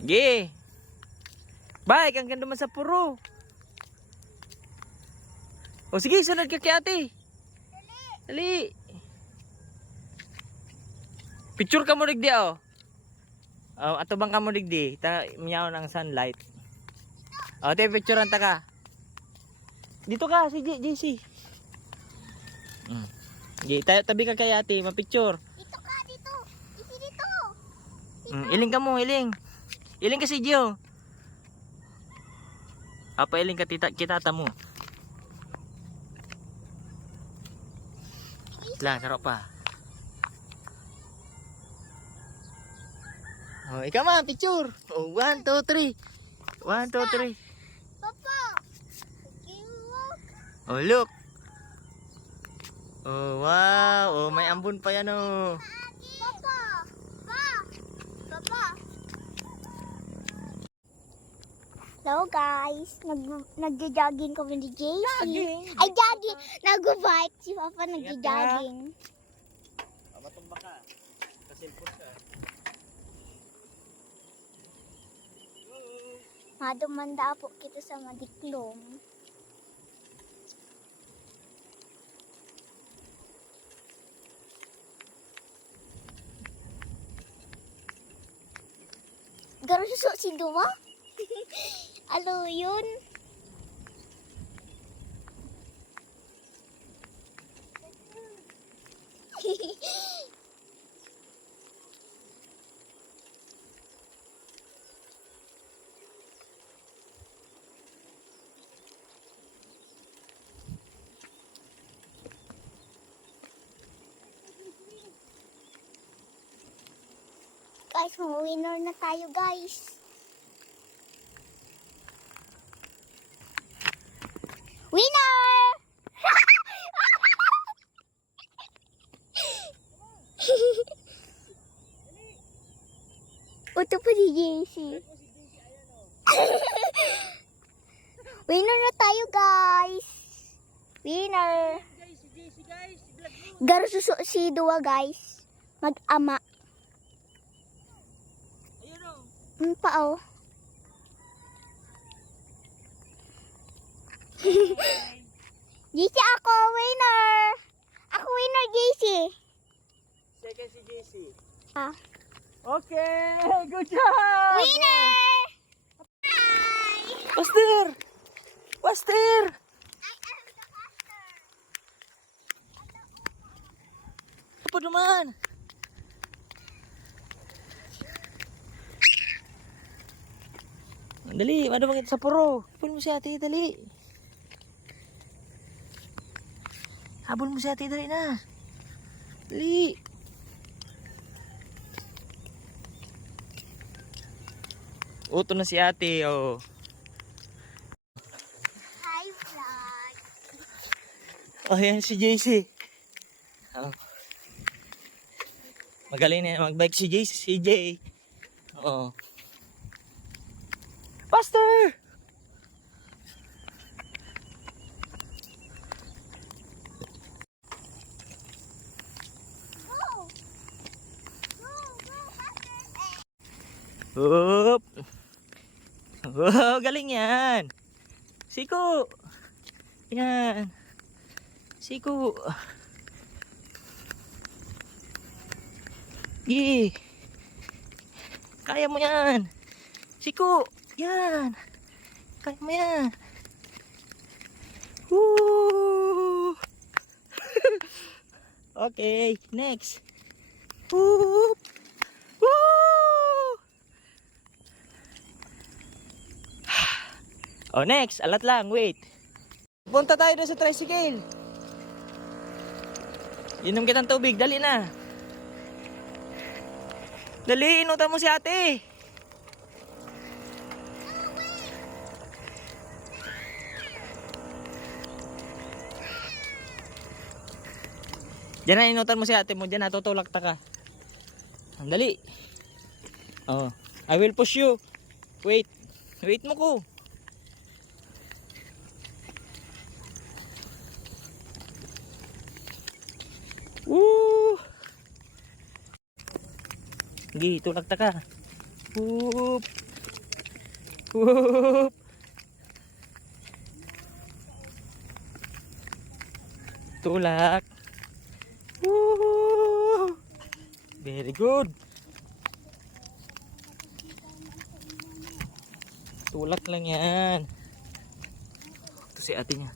Sige. Bike, ang ganda man sa puro. O sige, sunod ka kay ate. Dali. Picture ka mo digdi oh. Oh, ato bang ka mo digdi? Miyaw ng sunlight. O, te picture ta ka. Dito ka si JC. Sige, tabi ka kay ate, ma-picture. Dito ka, dito. Dito. Iling ka mo, iling. Iling ka si Gio. Apa iling ka kita mo. Lah, sarap pa. Oh, ikaw man, picture. Oh, 1, 2, 3. 1, 2, 3. Papa. Look. Oh, look. Oh, wow. Oh, may ambon pa yan oh. Papa. Papa. Hello guys. Nagja-jogging kami ni JC. Jogging? Ay, jogging. Nag-bike. Si Papa nagja-jogging. Matumba ka. Kasilpon ka. Madumanda po kita sa Madiklom. Garo suso si Duma? Alo yun? Guys, winner na tayo guys. Winner! Ito pa si JC. Winner na tayo guys. Winner. Garo suso si Dua guys. Mag-ama. Pao. JC ako, winner. Ako winner, JC. Second si JC. Ah. Okay, good job. Winner! Pastor. Pastor. I am the master. Apa naman? Dali, ano bang sa puro? Habol mo si ate, dali. Habol mo si ate, dali na. Dali. Uto na si ate, oh. Hi, vlog. Oh, yan si JC. Oh. Magaling na magbike si JC, si Jay. Oh. Pastor! Go! Faster! Oop! Oh, galing yan! Siko! Yan! Siko! Gi! Kaya mo yan! Siko! Yan! Kaya mo yan! Woo! Okay, next! Woo! Woo! Oh, next! Alat lang, wait! Punta tayo na sa tricycle! Inom kitang tubig, dali na! Dali, inutan mo si ate! Diyan na inutan mo si ate mo. Diyan natutulak ta ka. Dali. Oh. I will push you. Wait. Wait mo ko. Woo! Sige, tulak ta ka. Whoop. Whoop. Tulak. Woo. Very good. Tulak lang yan. Ito si ate niya.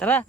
Tara.